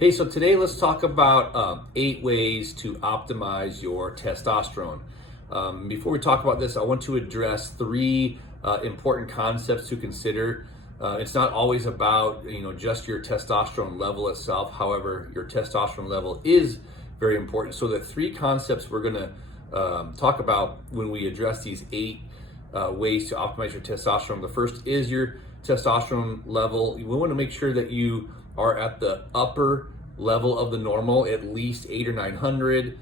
Hey, so today let's talk about 8 ways to optimize your testosterone. Before we talk about this, I want to address 3 important concepts to consider. It's not always about just your testosterone level itself. However, your testosterone level is very important. So the 3 concepts we're going to talk about when we address these 8 ways to optimize your testosterone. The first is your testosterone level. We want to make sure that you are at the upper level of the normal, at least 800 or 900,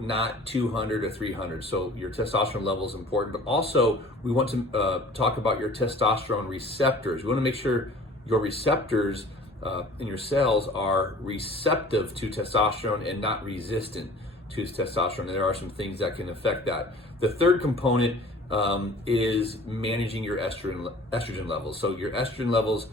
not 200 or 300. So your testosterone level is important, but also we want to talk about your testosterone receptors. We want to make sure your receptors in your cells are receptive to testosterone and not resistant to testosterone. And there are some things that can affect that. The third component is managing your estrogen levels. So your estrogen levels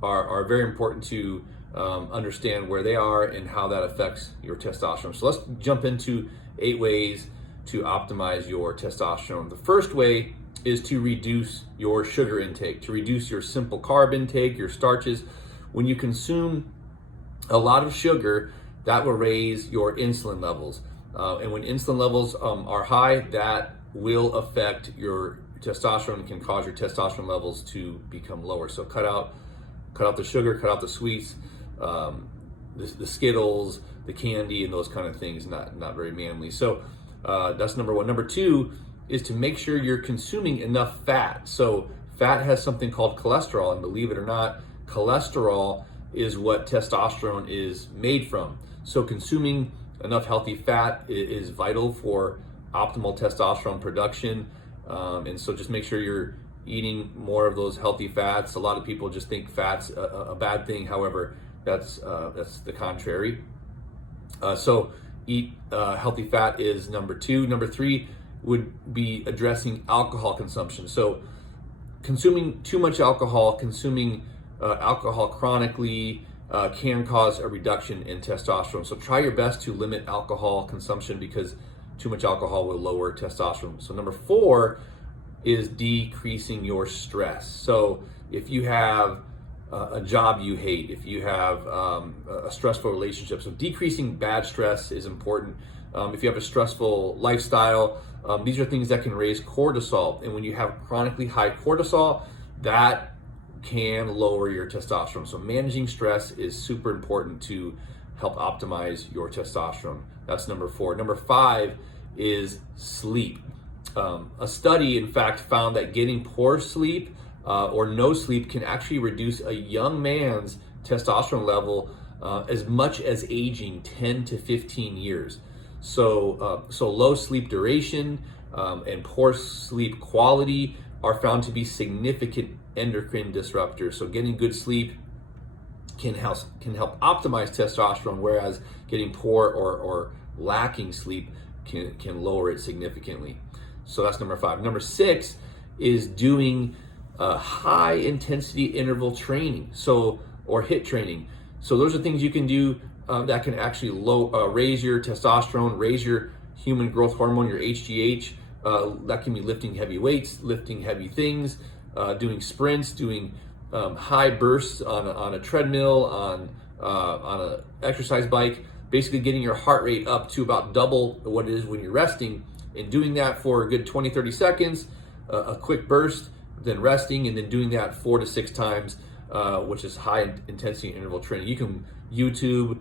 are very important to understand where they are and how that affects your testosterone. So let's jump into 8 ways to optimize your testosterone. The first way is to reduce your sugar intake, to reduce your simple carb intake, your starches. When you consume a lot of sugar, that will raise your insulin levels. And when insulin levels are high, that will affect your testosterone and can cause your testosterone levels to become lower. So cut out the sugar, cut out the sweets, the Skittles, the candy, and those kind of things. Not very manly. So that's number 1. Number 2 is to make sure you're consuming enough fat. So fat has something called cholesterol, and believe it or not, cholesterol is what testosterone is made from. So consuming enough healthy fat is vital for optimal testosterone production. And so just make sure you're eating more of those healthy fats. A lot of people just think fat's a bad thing. However, that's the contrary. So eat healthy fat is number 2. Number 3 would be addressing alcohol consumption. So consuming too much alcohol, consuming alcohol chronically can cause a reduction in testosterone. So try your best to limit alcohol consumption because too much alcohol will lower testosterone. So number 4 is decreasing your stress. So if you have a job you hate, if you have a stressful relationship, so decreasing bad stress is important. If you have a stressful lifestyle, these are things that can raise cortisol. And when you have chronically high cortisol, that can lower your testosterone. So managing stress is super important to help optimize your testosterone. That's number 4. Number 5 is sleep. A study, in fact, found that getting poor sleep or no sleep can actually reduce a young man's testosterone level as much as aging 10 to 15 years. So low sleep duration and poor sleep quality are found to be significant endocrine disruptors. So getting good sleep can help optimize testosterone, whereas getting poor or lacking sleep can lower it significantly. So that's number 5. Number 6 is doing high intensity interval training, or HIIT training. So those are things you can do that can actually raise your testosterone, raise your human growth hormone, your HGH. That can be lifting heavy weights, lifting heavy things, doing sprints, doing high bursts on a treadmill, on a exercise bike, basically getting your heart rate up to about double what it is when you're resting, and doing that for a good 20-30 seconds, a quick burst, then resting, and then doing that 4 to 6 times, which is high intensity interval training. You can YouTube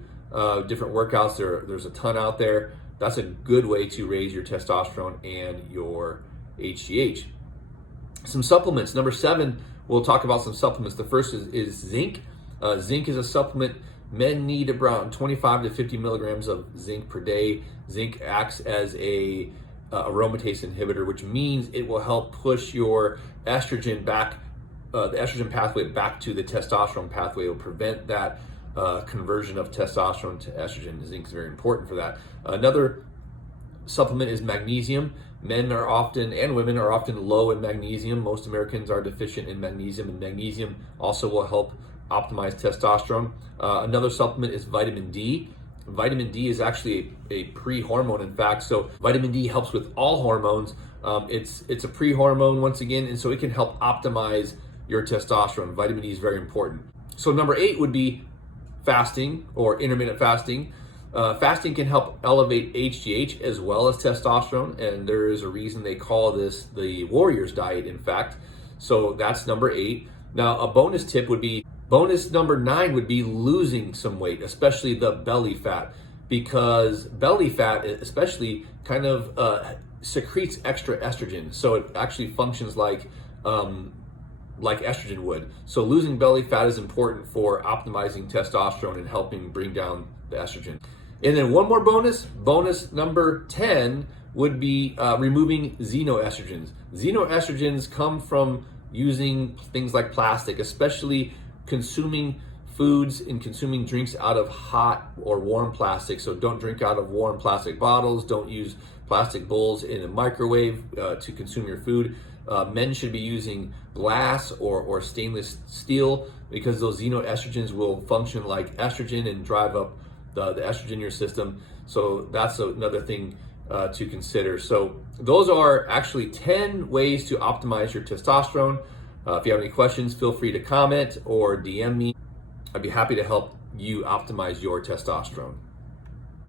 different workouts. There's a ton out there. That's a good way to raise your testosterone and your HGH. Some supplements. Number 7, we'll talk about some supplements. The first is zinc. Zinc is a supplement. Men need around 25 to 50 milligrams of zinc per day. Zinc acts as a aromatase inhibitor, which means it will help push your estrogen back, the estrogen pathway back to the testosterone pathway. It will prevent that conversion of testosterone to estrogen. Zinc is very important for that. Another supplement is magnesium. Men are often, and women are often, low in magnesium. Most Americans are deficient in magnesium, and magnesium also will help optimize testosterone. Another supplement is vitamin D. Vitamin D is actually a pre-hormone, in fact. So vitamin D helps with all hormones. It's a pre-hormone once again, and so it can help optimize your testosterone. Vitamin D is very important. So number 8 would be fasting or intermittent fasting. Fasting can help elevate HGH as well as testosterone, and there is a reason they call this the warrior's diet, in fact. So that's number 8. Now, a bonus tip would be, bonus number 9 would be losing some weight, especially the belly fat, because belly fat especially kind of secretes extra estrogen. So it actually functions like estrogen would. So losing belly fat is important for optimizing testosterone and helping bring down the estrogen. And then one more bonus number 10 would be removing xenoestrogens. Xenoestrogens come from using things like plastic, especially consuming foods and consuming drinks out of hot or warm plastic. So don't drink out of warm plastic bottles. Don't use plastic bowls in a microwave to consume your food. Men should be using glass or stainless steel, because those xenoestrogens will function like estrogen and drive up the estrogen in your system. So that's another thing to consider. So those are actually 10 ways to optimize your testosterone. If you have any questions, feel free to comment or DM me. I'd be happy to help you optimize your testosterone.